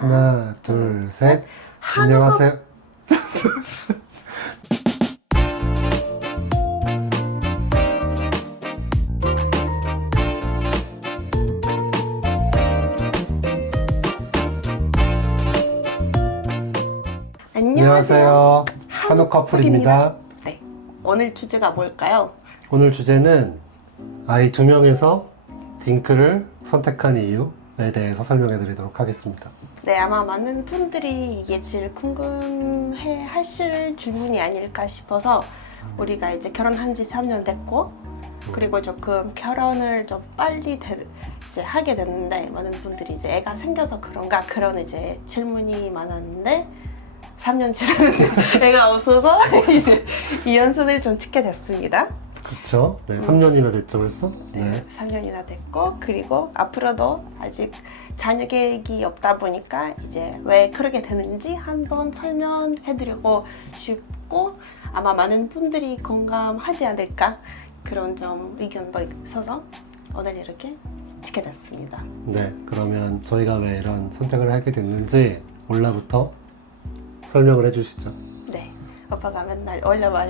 하나, 둘, 셋. 한우가- 안녕하세요. 안녕하세요. 한우 커플입니다. 네, 오늘 주제가 뭘까요? 오늘 주제는 아이 2명에서 딩크를 선택한 이유에 대해서 설명해 드리도록 하겠습니다. 네, 아마 많은 분들이 이게 제일 궁금해 하실 질문이 아닐까 싶어서 우리가 이제 결혼한 지 3년 됐고 그리고 조금 결혼을 좀 빨리 이제 하게 됐는데 많은 분들이 이제 애가 생겨서 그런가 그런 이제 질문이 많았는데 3년 지났는데 애가 없어서 이제 이 연습을 좀 찍게 됐습니다. 그렇죠? 네, 3년이나 됐죠 벌써? 네, 3년이나 됐고 그리고 앞으로도 아직 자녀 계획이 없다 보니까 이제 왜 그렇게 되는지 한번 설명해드리고 싶고 아마 많은 분들이 공감하지 않을까 그런 좀 의견도 있어서 오늘 이렇게 찍게 됐습니다. 네, 그러면 저희가 왜 이런 선택을 하게 됐는지 올라부터 설명을 해주시죠. 네, 오빠가 맨날 올려봐.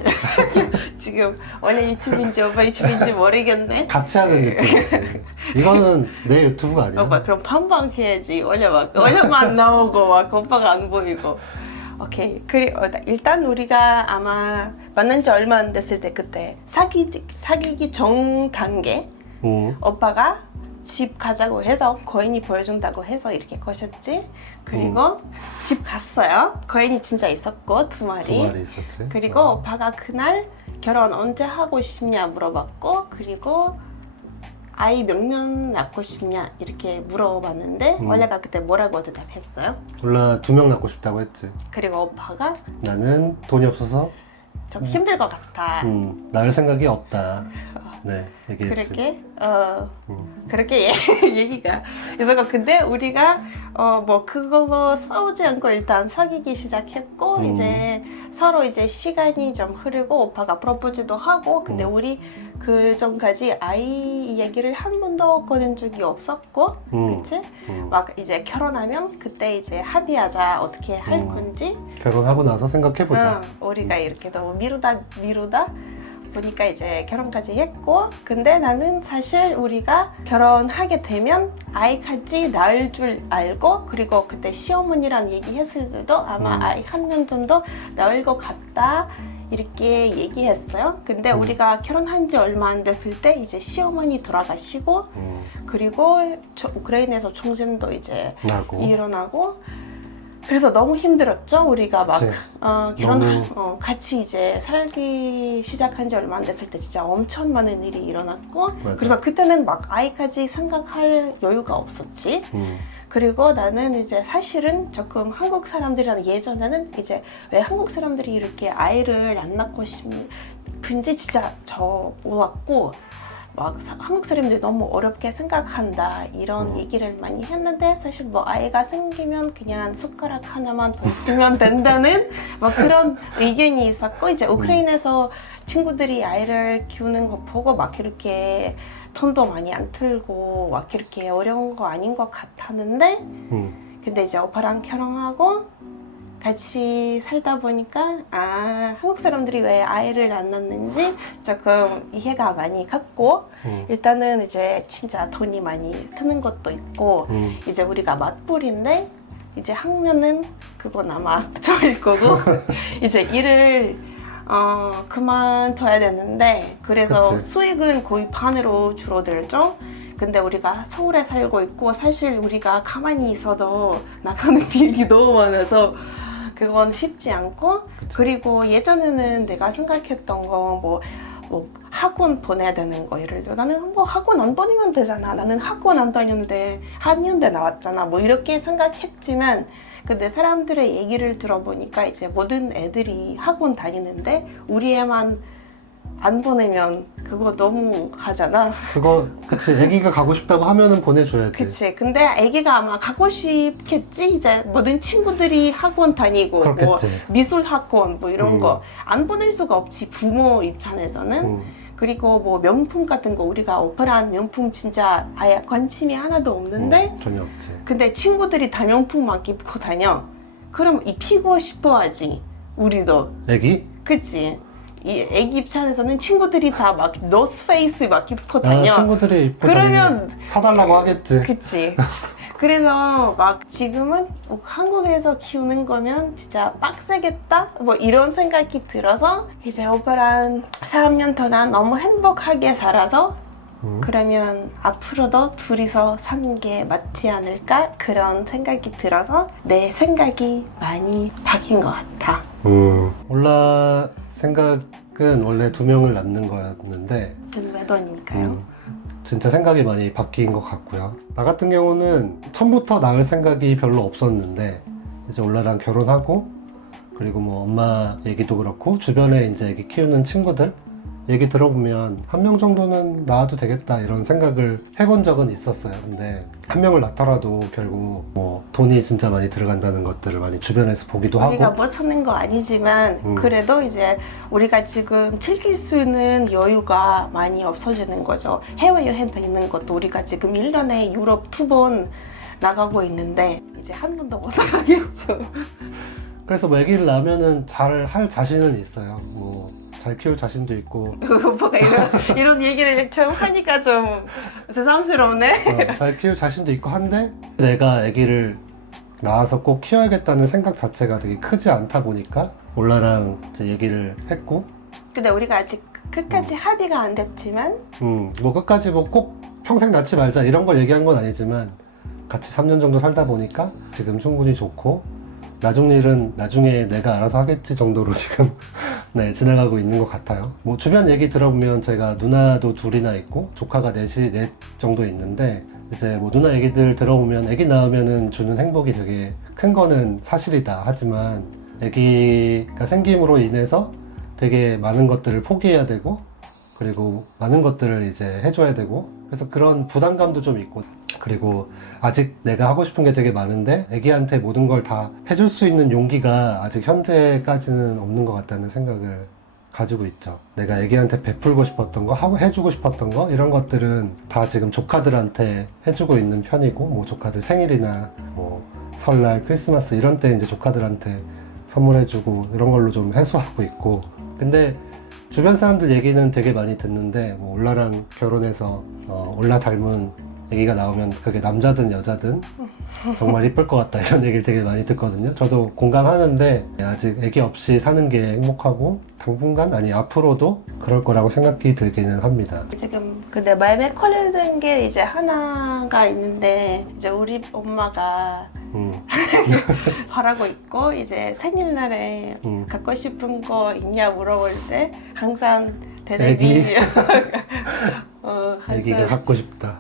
지금 원래 유튜브인지 오빠 유튜브인지 모르겠네. 같이 하는 유튜브. 이거는 내 유튜브가 아니야. 오빠 그럼 반반 해야지. 올려봐. 올려만 나오고 막 오빠가 안 보이고. 오케이. 일단 우리가 아마 만난 지 얼마 안 됐을 때 그때 사귀기 전 단계 오빠가 집 가자고 해서 거인이 보여준다고 해서 이렇게 거셨지. 그리고 집 갔어요. 거인이 진짜 있었고 두 마리. 2마리 있었지. 그리고 오빠가 그날 결혼 언제 하고 싶냐 물어봤고 그리고 아이 몇 명 낳고 싶냐 이렇게 물어봤는데 원래가 그때 뭐라고 대답했어요? 몰라 2명 낳고 싶다고 했지. 그리고 오빠가 나는 돈이 없어서 좀 힘들 것 같아. 낳을 생각이 없다. 네, 얘기했지. 그렇게 그렇게 얘기가 그래서 근데 우리가 뭐 그걸로 싸우지 않고 일단 사귀기 시작했고 이제 서로 이제 시간이 좀 흐르고 오빠가 프로포즈도 하고 근데 우리 그 전까지 아이 얘기를 한 번도 꺼낸 적이 없었고 그렇지? 막 이제 결혼하면 그때 이제 합의하자 어떻게 할 건지 결혼하고 나서 생각해보자. 우리가 이렇게 너무 미루다 보니까 이제 결혼까지 했고 근데 나는 사실 우리가 결혼하게 되면 아이까지 낳을 줄 알고 그리고 그때 시어머니랑 얘기했을 때도 아마 아이 한 명 정도 낳을 것 같다 이렇게 얘기했어요. 근데 우리가 결혼한 지 얼마 안 됐을 때 이제 시어머니 돌아가시고 그리고 우크라이나에서 총전도 이제 일어나고 그래서 너무 힘들었죠. 우리가 막 같이 이제 살기 시작한 지 얼마 안 됐을 때 진짜 엄청 많은 일이 일어났고 맞아. 그래서 그때는 막 아이까지 생각할 여유가 없었지. 그리고 나는 이제 사실은 조금 한국 사람들이랑 예전에는 이제 왜 한국 사람들이 이렇게 아이를 안 낳고 싶은지 진짜 저 몰랐고 막 한국 사람들이 너무 어렵게 생각한다 이런 얘기를 많이 했는데 사실 뭐 아이가 생기면 그냥 숟가락 하나만 더 있으면 된다는 막 그런 의견이 있었고 이제 우크라이나에서 친구들이 아이를 키우는 거 보고 막 이렇게 돈도 많이 안 들고 막 이렇게 어려운 거 아닌 것 같았는데 근데 이제 오빠랑 결혼하고 같이 살다 보니까 한국 사람들이 왜 아이를 안 낳는지 조금 이해가 많이 갔고 일단은 이제 진짜 돈이 많이 드는 것도 있고 이제 우리가 맞벌이인데 이제 하면은 그건 아마 저일 거고 이제 일을 그만둬야 되는데 그래서 그치. 수익은 거의 반으로 줄어들죠. 근데 우리가 서울에 살고 있고 사실 우리가 가만히 있어도 나가는 비용이 너무 많아서 그건 쉽지 않고 그리고 예전에는 내가 생각했던 거 뭐 학원 보내야 되는 거 예를 들어 나는 뭐 학원 안 보내면 되잖아 나는 학원 안 다녔는데 한년대 나왔잖아 뭐 이렇게 생각했지만 근데 사람들의 얘기를 들어보니까 이제 모든 애들이 학원 다니는데 우리 애만 안 보내면 그거 너무 하잖아. 그거 그치. 애기가 가고 싶다고 하면은 보내줘야지. 그치. 근데 애기가 아마 가고 싶겠지. 이제 모든 친구들이 학원 다니고 그렇겠지. 뭐 미술 학원 뭐 이런 거 안 보낼 수가 없지 부모 입장에서는. 그리고 뭐 명품 같은 거 우리가 오빠란 명품 진짜 아예 관심이 하나도 없는데 전혀 없지. 근데 친구들이 다 명품 막 입고 다녀. 그럼 입히고 싶어 하지. 우리도. 애기? 그치? 이 애기 입장에서는 친구들이 다 막 노스페이스 막 입고 다녀. 친구들이 입고 그러면 사달라고 하겠지. 그치? 그래서 막 지금은 한국에서 키우는 거면 진짜 빡세겠다? 뭐 이런 생각이 들어서 이제 오빠랑 3년 동안 너무 행복하게 살아서 그러면 앞으로도 둘이서 사는 게 맞지 않을까? 그런 생각이 들어서 내 생각이 많이 바뀐 것 같아. 올라 생각은 원래 2명을 낳는 거였는데 좀 외돈이니까요. 진짜 생각이 많이 바뀐 것 같고요. 나 같은 경우는 처음부터 낳을 생각이 별로 없었는데 이제 올라랑 결혼하고 그리고 뭐 엄마 얘기도 그렇고 주변에 이제 애기 키우는 친구들 얘기 들어보면 1명 정도는 낳아도 되겠다 이런 생각을 해본 적은 있었어요. 근데 1명을 낳더라도 결국 뭐 돈이 진짜 많이 들어간다는 것들을 많이 주변에서 보기도 하고 우리가 뭐 찾는 거 아니지만 그래도 이제 우리가 지금 즐길 수 있는 여유가 많이 없어지는 거죠. 해외여행 다니는 것도 우리가 지금 1년에 유럽 2번 나가고 있는데 이제 한 번도 못 나가겠죠. 그래서 뭐 애기를 낳으면은 잘 할 자신은 있어요. 뭐 잘 키울 자신도 있고 오빠가 이런 얘기를 처음 하니까 좀 새삼스럽네. 잘 키울 자신도 있고 한데 내가 아기를 낳아서 꼭 키워야겠다는 생각 자체가 되게 크지 않다 보니까 올라랑 이제 얘기를 했고 근데 우리가 아직 끝까지 합의가 안 됐지만 뭐 끝까지 뭐 꼭 평생 낳지 말자 이런 걸 얘기한 건 아니지만 같이 3년 정도 살다 보니까 지금 충분히 좋고 나중 일은 나중에 내가 알아서 하겠지 정도로 지금 네, 지나가고 있는 것 같아요. 뭐 주변 얘기 들어보면 제가 누나도 둘이나 있고 조카가 넷 정도 있는데 이제 뭐 누나 얘기들 들어보면 애기 낳으면은 주는 행복이 되게 큰 거는 사실이다. 하지만 애기가 생김으로 인해서 되게 많은 것들을 포기해야 되고 그리고 많은 것들을 이제 해줘야 되고 그래서 그런 부담감도 좀 있고 그리고 아직 내가 하고 싶은 게 되게 많은데 애기한테 모든 걸 다 해줄 수 있는 용기가 아직 현재까지는 없는 것 같다는 생각을 가지고 있죠. 내가 애기한테 베풀고 싶었던 거, 하고 해주고 싶었던 거 이런 것들은 다 지금 조카들한테 해주고 있는 편이고 뭐 조카들 생일이나 뭐 설날, 크리스마스 이런 때 이제 조카들한테 선물해주고 이런 걸로 좀 해소하고 있고 근데 주변 사람들 얘기는 되게 많이 듣는데 뭐 올라랑 결혼해서 올라 닮은 애기가 나오면 그게 남자든 여자든 정말 이쁠 것 같다 이런 얘기를 되게 많이 듣거든요. 저도 공감하는데 아직 애기 없이 사는 게 행복하고 당분간 아니 앞으로도 그럴 거라고 생각이 들기는 합니다. 지금 근데 마음에 걸리는 게 이제 하나가 있는데 이제 우리 엄마가 하라고 있고 이제 생일날에 갖고 싶은 거 있냐 물어볼 때 항상 대답이 애기가 갖고 싶다.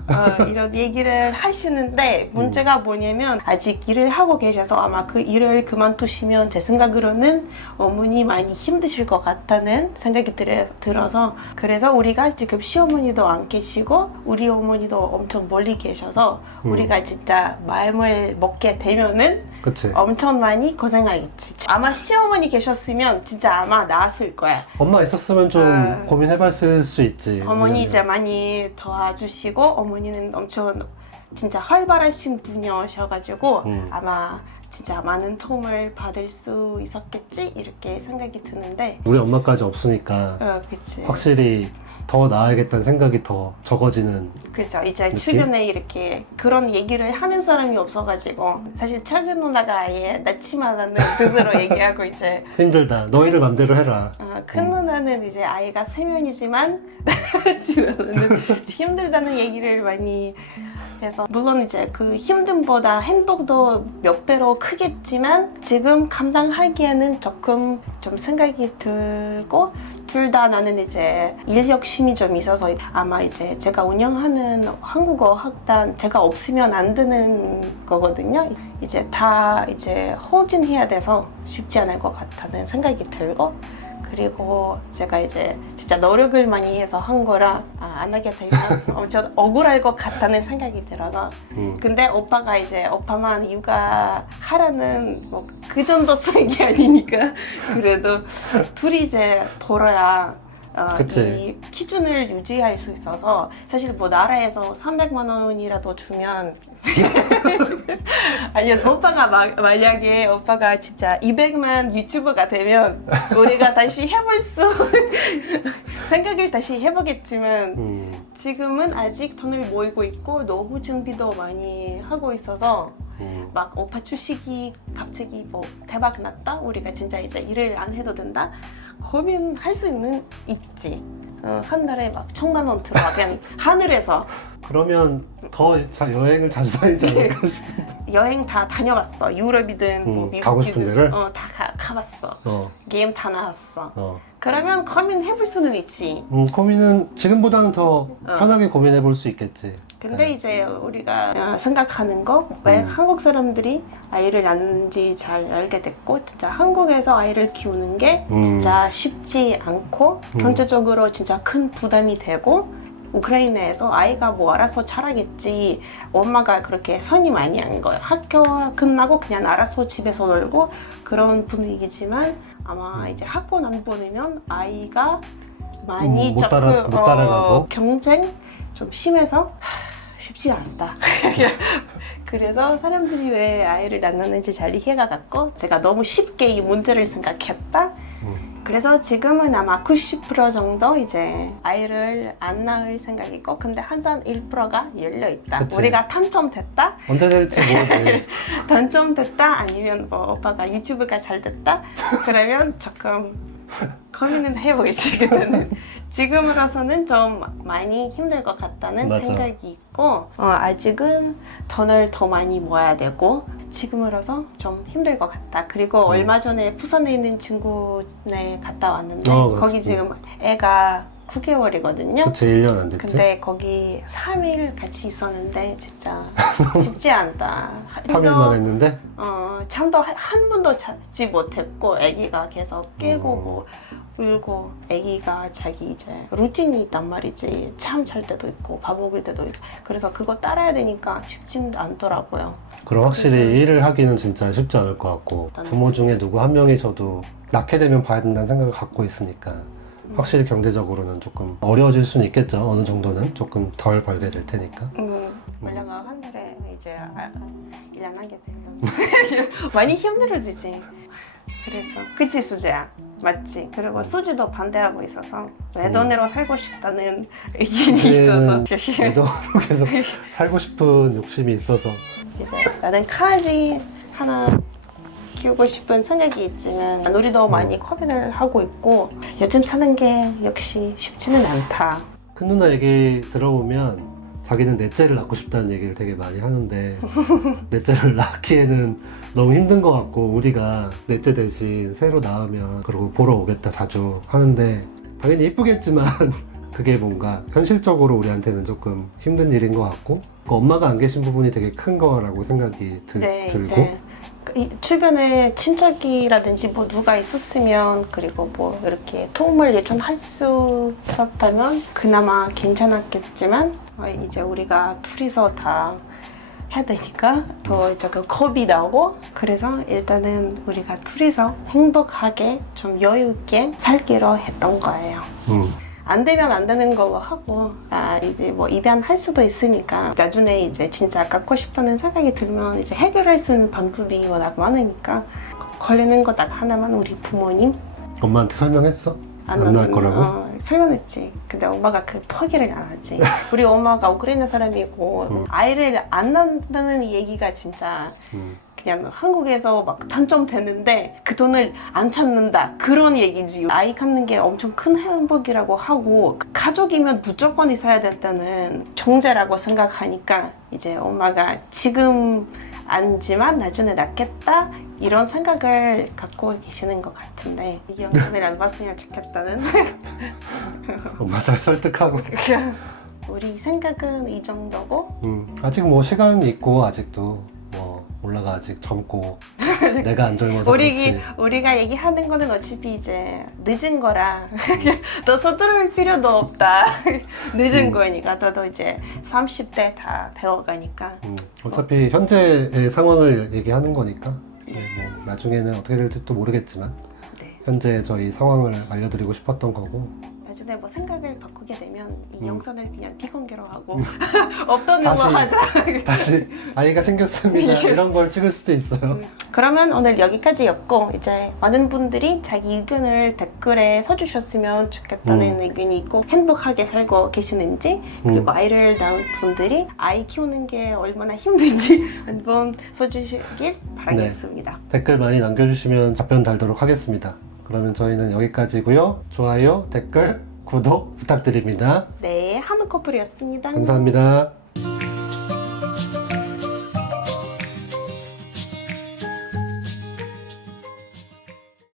이런 얘기를 하시는데 문제가 뭐냐면 아직 일을 하고 계셔서 아마 그 일을 그만두시면 제 생각으로는 어머니 많이 힘드실 것 같다는 생각이 들어서 그래서 우리가 지금 시어머니도 안 계시고 우리 어머니도 엄청 멀리 계셔서 우리가 진짜 마음을 먹게 되면은 그치. 엄청 많이 고생하겠지. 아마 시어머니 계셨으면 진짜 아마 나았을 거야. 엄마 있었으면 좀 고민해봤을 수 있지. 어머니 이제 많이 도와주시고 어머니는 엄청 진짜 활발하신 분이셔가지고 아마 진짜 많은 도움을 받을 수 있었겠지 이렇게 생각이 드는데 우리 엄마까지 없으니까 그치. 확실히 더 나아야겠다는 생각이 더 적어지는 그죠. 이제 느낌? 주변에 이렇게 그런 얘기를 하는 사람이 없어가지고 사실 작은 누나가 아예 낳지 말라는 뜻으로 얘기하고 이제 힘들다. 너희들 맘대로 해라. 큰 누나는 이제 아이가 3명이지만 주변에는 힘들다는 얘기를 많이 해서 물론 이제 그 힘듦보다 행복도 몇 배로 크겠지만 지금 감당하기에는 조금 좀 생각이 들고 둘 다 나는 이제 인력심이 좀 있어서 아마 이제 제가 운영하는 한국어 학단 제가 없으면 안 되는 거거든요. 이제 다 이제 홀딩해야 돼서 쉽지 않을 것 같다는 생각이 들고 그리고 제가 이제 진짜 노력을 많이 해서 한 거라 안 하게 되면 엄청 억울할 것 같다는 생각이 들어서 근데 오빠가 이제 오빠만 육아하라는 뭐 그 정도 쓰는 게 아니니까 그래도 둘이 이제 벌어야 그치. 이 기준을 유지할 수 있어서 사실 뭐 나라에서 300만 원이라도 주면 아니 오빠가 만약에 오빠가 진짜 200만 유튜버가 되면 우리가 다시 해볼 수 생각을 다시 해보겠지만 지금은 아직 돈을 모이고 있고 노후 준비도 많이 하고 있어서 막 오빠 주식이 갑자기 뭐 대박 났다 우리가 진짜 이제 일을 안 해도 된다 고민할 수 있지. 한 달에 막 1,000만 원 들어와 그냥 하늘에서. 그러면 더 여행을 자주 다니지 않을까 싶은데. 여행 다 다녀봤어. 유럽이든 뭐 미국이든 가고 싶은 데를? 다 가봤어. 게임 다 나왔어. 그러면 고민해볼 수는 있지. 고민은 지금보다는 더 편하게 고민해 볼 수 있겠지. 근데 이제 우리가 생각하는 거 왜 한국 사람들이 아이를 낳는지 잘 알게 됐고 진짜 한국에서 아이를 키우는 게 진짜 쉽지 않고 경제적으로 진짜 큰 부담이 되고 우크라이나에서 아이가 뭐 알아서 자라겠지 엄마가 그렇게 선이 많이 한 거예요. 학교 끝나고 그냥 알아서 집에서 놀고 그런 분위기지만 아마 이제 학원 안 보내면 아이가 많이 못 따라가고 경쟁 좀 심해서 쉽지가 않다. 그래서 사람들이 왜 아이를 낳는지 잘 이해가 갔고 제가 너무 쉽게 이 문제를 생각했다. 그래서 지금은 아마 90% 정도 이제 아이를 안 낳을 생각이고 근데 항상 1%가 열려 있다. 그치. 우리가 당첨됐다. 언제 될지 모르지. 당첨됐다 아니면 뭐 오빠가 유튜브가 잘 됐다. 그러면 조금 고민은 해보겠지. 그때는 지금으로서는 좀 많이 힘들 것 같다는 맞아. 생각이 있고 아직은 돈을 더 많이 모아야 되고 지금으로서 좀 힘들 것 같다. 그리고 얼마 전에 부산에 있는 친구네 갔다 왔는데 거기 지금 애가 9개월이거든요. 그치, 1년 안 됐지. 근데 거기 3일 같이 있었는데 진짜 쉽지 않다. 3일만 했는데? 잠도 한 번도 자지 못했고 아기가 계속 깨고 뭐 울고 아기가 자기 이제 루틴이 있단 말이지. 잠 잘 때도 있고 밥 먹을 때도 있고 그래서 그거 따라야 되니까 쉽진 않더라고요. 그럼 확실히 일을 하기는 진짜 쉽지 않을 것 같고 부모 중에 누구 한 명이 저도 낳게 되면 봐야 된다는 생각을 갖고 있으니까 확실히 경제적으로는 조금 어려워질 수는 있겠죠. 어느 정도는 조금 덜 벌게 될 테니까. 원래가 한 달에 이제 1년 하게 되면 많이 힘들어지지. 그래서 그치 수재야 맞지. 그리고 수지도 반대하고 있어서 내 돈으로 살고 싶다는 의견이 있어서 내 돈으로 계속 살고 싶은 욕심이 있어서 이제 나는 강아지 하나 키우고 싶은 생각이 있지만 우리도 많이 고민을 하고 있고 요즘 사는 게 역시 쉽지는 않다. 큰 누나 얘기 들어보면 자기는 넷째를 낳고 싶다는 얘기를 되게 많이 하는데 넷째를 낳기에는 너무 힘든 것 같고 우리가 넷째 대신 새로 낳으면 그리고 보러 오겠다 자주 하는데 당연히 이쁘겠지만 그게 뭔가 현실적으로 우리한테는 조금 힘든 일인 것 같고 그 엄마가 안 계신 부분이 되게 큰 거라고 생각이 들고 이제 주변에 친척이라든지 뭐 누가 있었으면 그리고 뭐 이렇게 도움을 예전할 수 있었다면 그나마 괜찮았겠지만 이제 우리가 둘이서 다 해야 되니까 더 이제 그 겁이 나고 그래서 일단은 우리가 둘이서 행복하게 좀 여유 있게 살기로 했던 거예요. 안 되면 안 되는 걸로 하고 이제 뭐 입양할 수도 있으니까 나중에 이제 진짜 갖고 싶다는 생각이 들면 이제 해결할 수 있는 방법이 워낙 많으니까 걸리는 거 딱 하나만 우리 부모님 엄마한테 설명했어? 안 낳을 거라고? 설명했지. 근데 엄마가 그 포기를 안 하지. 우리 엄마가 우크라이나 사람이고 아이를 안 낳는다는 얘기가 진짜 그냥 한국에서 막 당첨됐는데 그 돈을 안 찾는다 그런 얘기지. 아이 갖는 게 엄청 큰 행복이라고 하고 가족이면 무조건 있어야 된다는 존재라고 생각하니까 이제 엄마가 지금 아니지만 나중에 낳겠다 이런 생각을 갖고 계시는 것 같은데 이 영상을 안 봤으면 좋겠다는 엄마 잘 설득하고 우리 생각은 이 정도고 아직 뭐 시간이 있고 아직도 뭐 올라가 아직 젊고 내가 안 젊어서 그렇지. 우리가 얘기하는 거는 어차피 이제 늦은 거라 더 서두를 필요도 없다. 늦은 거니까 너도 이제 30대 다 되어가니까 어차피 현재의 상황을 얘기하는 거니까 네, 뭐 나중에는 어떻게 될지 또 모르겠지만 네. 현재 저희 상황을 알려드리고 싶었던 거고 나중에 전에 뭐 생각을 바꾸게 되면 이 영상을 그냥 비공개로 하고 음. 없던 일로 다시- 하자. 다시 아이가 생겼습니다 이런 걸 찍을 수도 있어요. 그러면 오늘 여기까지였고 이제 많은 분들이 자기 의견을 댓글에 써주셨으면 좋겠다는 의견이 있고 행복하게 살고 계시는지 그리고 아이를 낳은 분들이 아이 키우는 게 얼마나 힘든지 한번 써주시길 바라겠습니다. 댓글 많이 남겨주시면 답변 달도록 하겠습니다. 그러면 저희는 여기까지고요. 좋아요, 댓글, 구독 부탁드립니다. 네, 한우 커플이었습니다. 감사합니다.